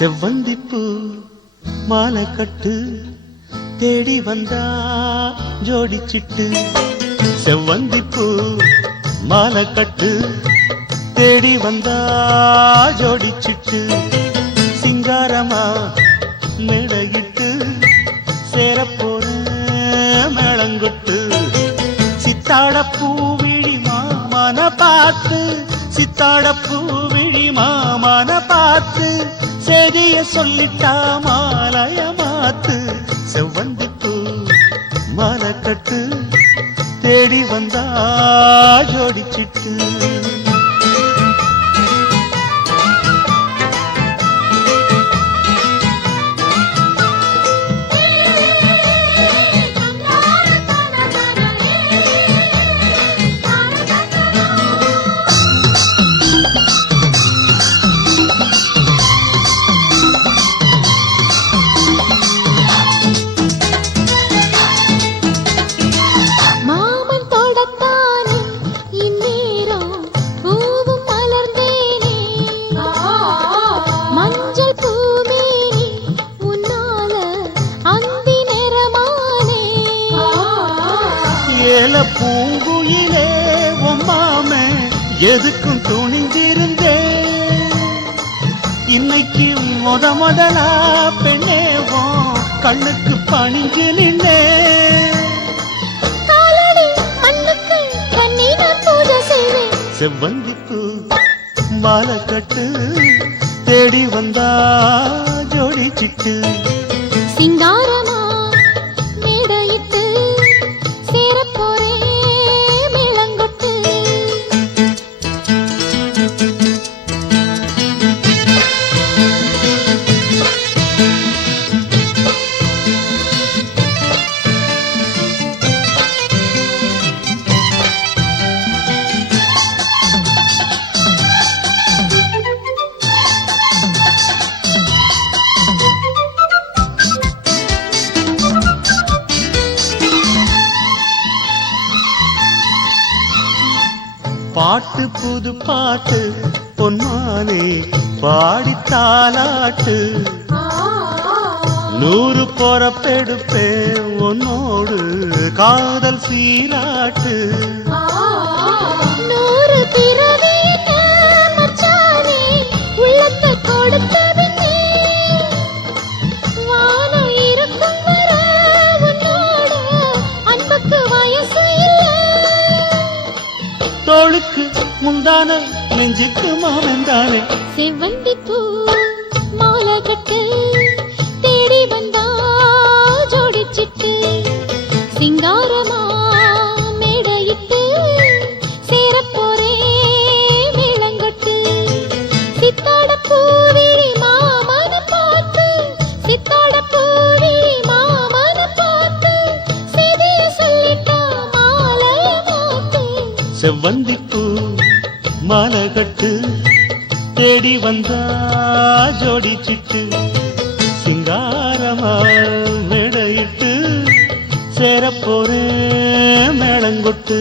செவ்வந்திப்பூ மாலை கட்டு தேடி வந்தா ஜோடிச்சிட்டு செவ்வந்திப்பூ மாலை கட்டு தேடி வந்தா ஜோடிச்சிட்டு சிங்காரமா மேடையிட்டு சேரப்போற மேளங்கொட்டு சித்தாட பூவிழி மாமன பார்த்து சித்தாட பூவிழி மாமன பார்த்து செய்திய சொல்லிட்டா மாலைய மாத்து செவ்வந்திப்பூ மாலை கட்டு தேடி வந்தா ஜோடிச்சிட்டு பூங்குயிலே உம்மாமே எதுக்கும் துணிந்திருந்தே இன்னைக்கு முதலா பெண்ணேவோ கண்ணுக்கு பணிஞ்சு நின்றே செவ்வந்திப்பூ மாலை கட்டு தேடி வந்தா ஜோடிச்சிட்டு சிங்காரமா மேடையிட்டு சேரப்போரே மேளங்கொட்டு பாட்டு புது பாட்டு பொன்மானே பாடித்தாலாட்டு 100 பொறப்பெடுப்பே உன்னோடு காதல் சீராட்டு 100 பிறவி மச்சானே உள்ளத்தை கொடுத்தவனே வானம் இருக்கும் வர உன்னோட அன்புக்கு வயசு தோளுக்கு முந்தான நெஞ்சுக்கு மாமந்தானே செவ்வந்திப்பூ மாலை கட்டு தேடி வந்தா ஜோடிச்சிட்டு சிங்காரமா மேடையிட்டு சேரப்போரே மேளங்கொட்டு சித்தாட பூவிழி மாமன பார்த்து சித்தாட பூவிழி மாமன பார்த்து செய்திய சொல்லிட்டா மாலைய மாத்து செவ்வந்திப்பூ மாலை கட்டு தேடி வந்தா ஜோடிச்சிட்டு சிங்காரமா மேடையிட்டு சேரப்போறே மேளங்கொட்டு